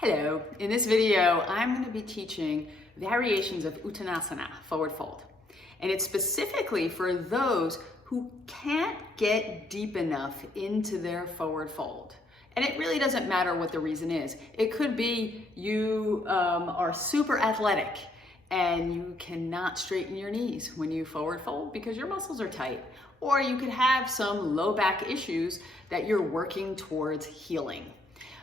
Hello, in this video I'm going to be teaching variations of Uttanasana, forward fold. And it's specifically for those who can't get deep enough into their forward fold. And it really doesn't matter what the reason is. It could be you are super athletic and you cannot straighten your knees when you forward fold because your muscles are tight. Or you could have some low back issues that you're working towards healing.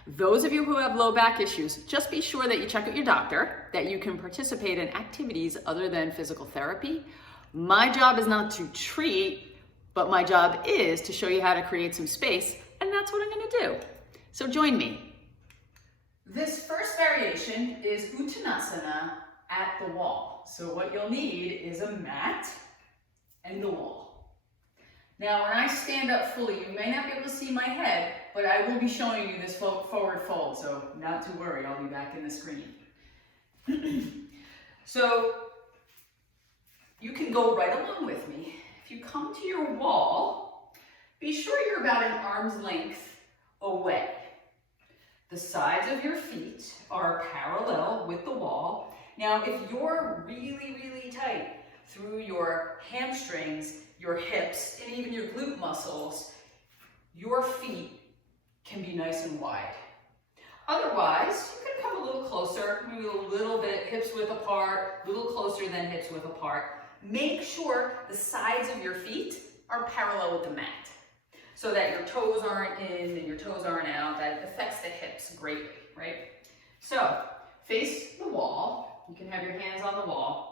Those of you who have low back issues, just be sure that you check with your doctor, that you can participate in activities other than physical therapy. My job is not to treat, but my job is to show you how to create some space, and that's what I'm going to do. So join me. This first variation is Uttanasana at the wall. So what you'll need is a mat and the wall. Now, when I stand up fully, you may not be able to see my head, but I will be showing you this forward fold, so not to worry, I'll be back in the screen. So, you can go right along with me. If you come to your wall, be sure you're about an arm's length away. The sides of your feet are parallel with the wall. Now, if you're really, really tight through your hamstrings, your hips, and even your glute muscles, your feet can be nice and wide. Otherwise, you can come a little closer, maybe a little bit hips width apart, a little closer than hips width apart. Make sure the sides of your feet are parallel with the mat so that your toes aren't in and your toes aren't out. That affects the hips greatly, right? So, face the wall. You can have your hands on the wall.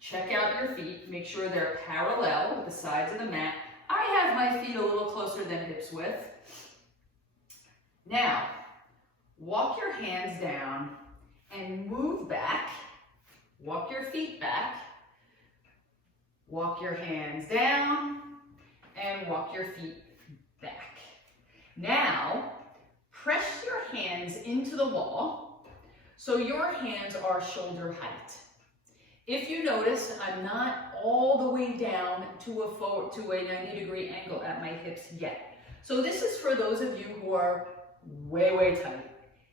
Check out your feet, make sure they're parallel with the sides of the mat. I have my feet a little closer than hips width. Now, walk your hands down and move back. Walk your feet back. Walk your hands down and walk your feet back. Now, press your hands into the wall so your hands are shoulder height. If you notice, I'm not all the way down to a 90-degree angle at my hips yet. So this is for those of you who are way, way tight.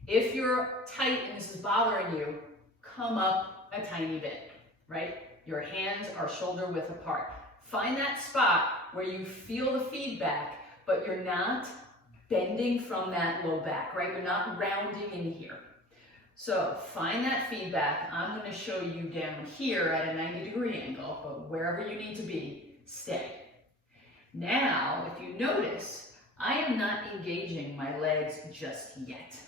If you're tight and this is bothering you, come up a tiny bit, right? Your hands are shoulder width apart. Find that spot where you feel the feedback, but you're not bending from that low back, right? You're not rounding in here. So find that feedback. I'm going to show you down here at a 90-degree angle, but wherever you need to be, stay. Now, if you notice, I am not engaging my legs just yet.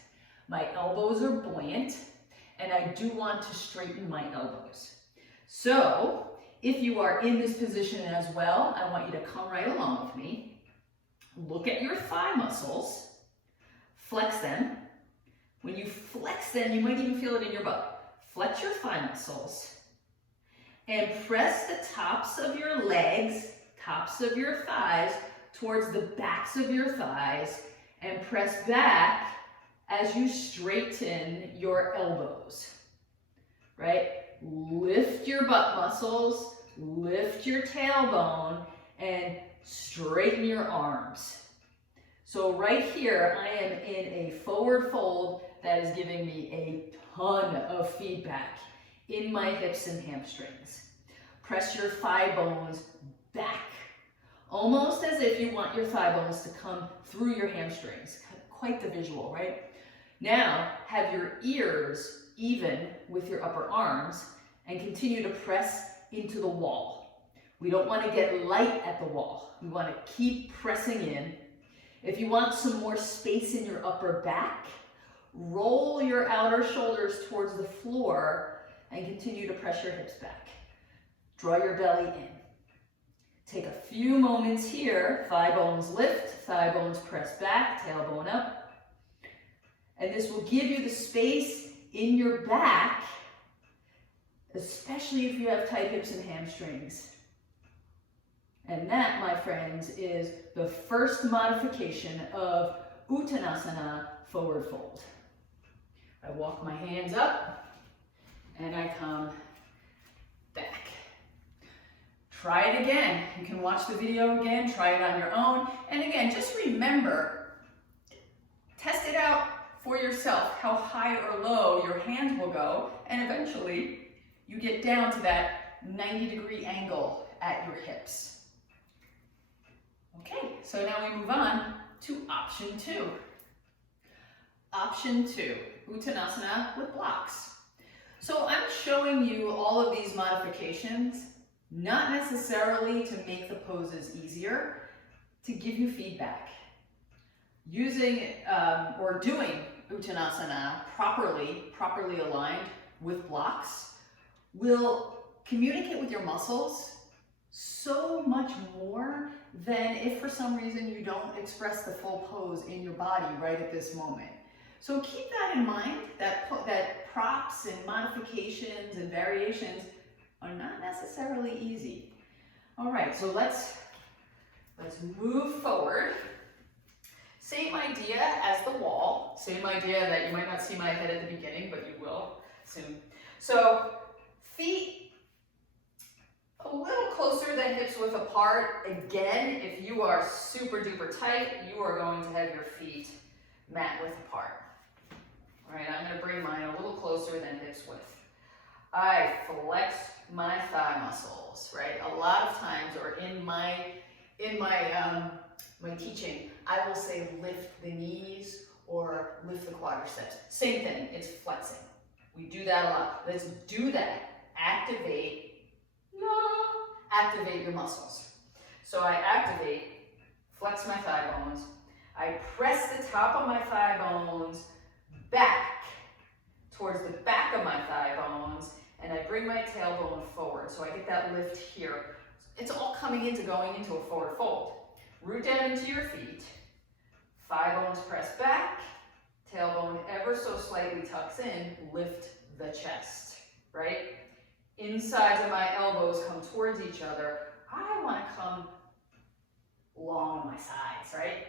My elbows are buoyant, and I do want to straighten my elbows. So, if you are in this position as well, I want you to come right along with me. Look at your thigh muscles, flex them. When you flex them, you might even feel it in your butt. Flex your thigh muscles and press the tops of your legs, tops of your thighs, towards the backs of your thighs, and press back as you straighten your elbows, right? Lift your butt muscles, lift your tailbone, and straighten your arms. So right here, I am in a forward fold that is giving me a ton of feedback in my hips and hamstrings. Press your thigh bones back, almost as if you want your thigh bones to come through your hamstrings. Quite the visual, right? Now, have your ears even with your upper arms and continue to press into the wall. We don't want to get light at the wall. We want to keep pressing in. If you want some more space in your upper back, roll your outer shoulders towards the floor and continue to press your hips back. Draw your belly in. Take a few moments here. Thigh bones lift, thigh bones press back, tailbone up. And this will give you the space in your back, especially if you have tight hips and hamstrings. And that, my friends, is the first modification of Uttanasana, forward fold. I walk my hands up and I come back. Try it again. You can watch the video again, try it on your own. And again, just remember, test it out for yourself how high or low your hands will go, and eventually you get down to that 90-degree angle at your hips. Okay, so now we move on to option 2. Option 2, Uttanasana with blocks. So I'm showing you all of these modifications, not necessarily to make the poses easier, to give you feedback. Using or doing Uttanasana properly aligned with blocks will communicate with your muscles so much more than if for some reason you don't express the full pose in your body right at this moment. So keep that in mind, that props and modifications and variations are not necessarily easy. All right, so let's move forward. Same idea as the wall. Same idea that you might not see my head at the beginning, but you will soon. So feet a little closer than hips width apart. Again, if you are super duper tight, you are going to have your feet mat width apart. All right, I'm going to bring mine a little closer than hips width. I flex my thigh muscles, right? A lot of times, or in my teaching, I will say lift the knees or lift the quadriceps. Same thing, it's flexing. We do that a lot. Let's do that. Activate your muscles. So I activate, flex my thigh bones. I press the top of my thigh bones back towards the back of my thigh bones, and I bring my tailbone forward. So I get that lift here. It's all coming into going into a forward fold. Root down into your feet. Thigh bones press back. Tailbone ever so slightly tucks in. Lift the chest, right? Insides of my elbows come towards each other. I want to come long on my sides, right?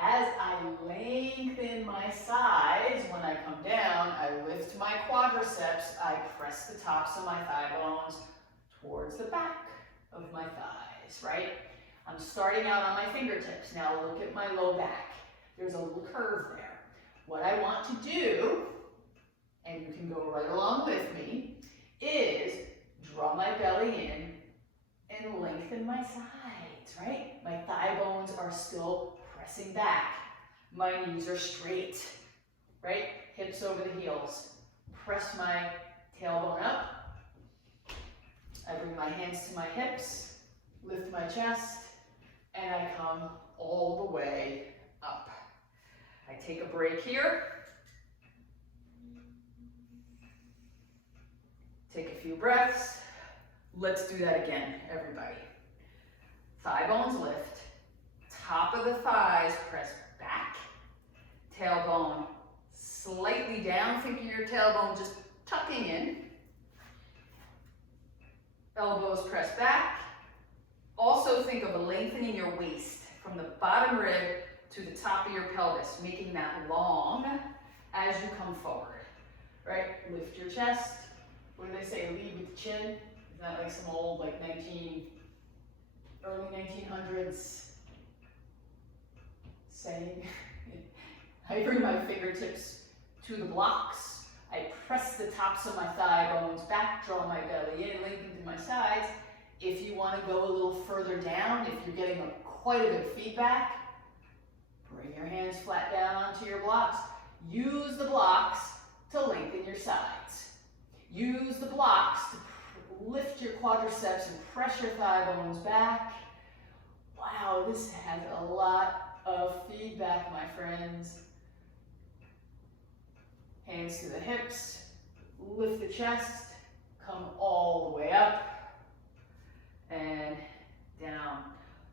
As I lengthen my sides, when I come down, I lift my quadriceps. I press the tops of my thigh bones towards the back of my thighs, right? I'm starting out on my fingertips. Now look at my low back. There's a little curve there. What I want to do, and you can go right along with me, is draw my belly in and lengthen my sides, right? My thigh bones are still pressing back. My knees are straight, right? Hips over the heels. Press my tailbone up. I bring my hands to my hips, lift my chest, and I come all the way up. I take a break here. Take a few breaths. Let's do that again, everybody. Thigh bones lift. Top of the thighs press back. Tailbone slightly down. Think of your tailbone just tucking in. Elbows press back. Also think of lengthening your waist from the bottom rib to the top of your pelvis, making that long as you come forward, right? Lift your chest. What do they say, lead with the chin? Isn't that like some old, like early 1900s saying? I bring my fingertips to the blocks. I press the tops of my thigh bones back, draw my belly in, lengthen through my sides. If you want to go a little further down, if you're getting quite a bit of feedback, bring your hands flat down onto your blocks. Use the blocks to lengthen your sides. Use the blocks to lift your quadriceps and press your thigh bones back. Wow, this has a lot of feedback, my friends. Hands to the hips, lift the chest, come all the way up and down.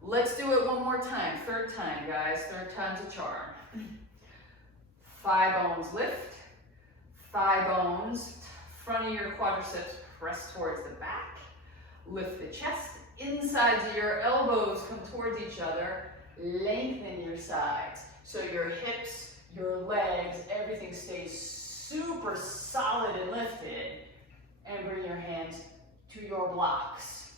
Let's do it one more time. Third time, guys. Third time's a charm. Thigh bones lift. Thigh bones, front of your quadriceps press towards the back. Lift the chest. Insides of your elbows come towards each other. Lengthen your sides. So your hips, your legs, everything stays super solid and lifted. And bring your hands to your blocks.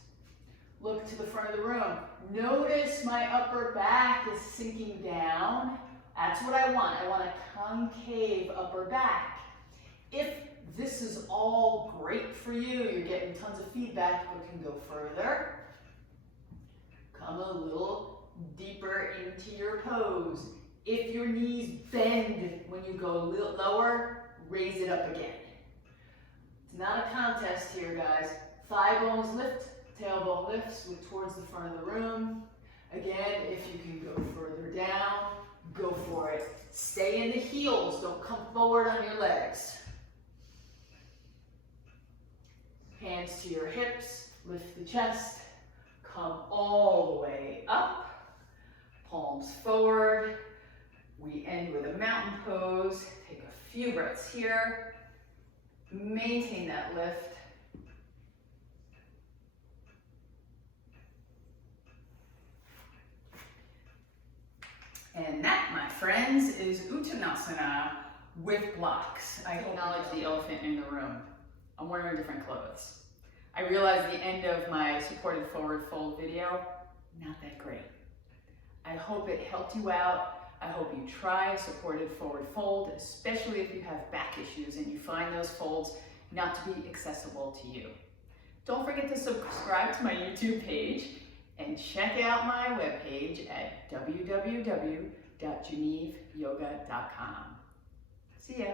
Look to the front of the room. Notice my upper back is sinking down as That's what I want. I want a concave upper back. If this is all great for you, you're getting tons of feedback, but can go further. Come a little deeper into your pose. If your knees bend when you go a little lower, raise it up again. It's not a contest here, guys. Thigh bones lift, tailbone lifts, look towards the front of the room. Again, if you can go further down, go for it. Stay in the heels, don't come forward on your legs. Hands to your hips, lift the chest, come all the way up, palms forward. We end with a mountain pose. Take a few breaths here. Maintain that lift. And that, my friends, is Uttanasana with blocks. I acknowledge the elephant in the room. I'm wearing different clothes. I realized the end of my supported forward fold video, not that great. I hope it helped you out. I hope you try supported forward fold, especially if you have back issues and you find those folds not to be accessible to you. Don't forget to subscribe to my YouTube page and check out my webpage at www.geneveyoga.com. See ya.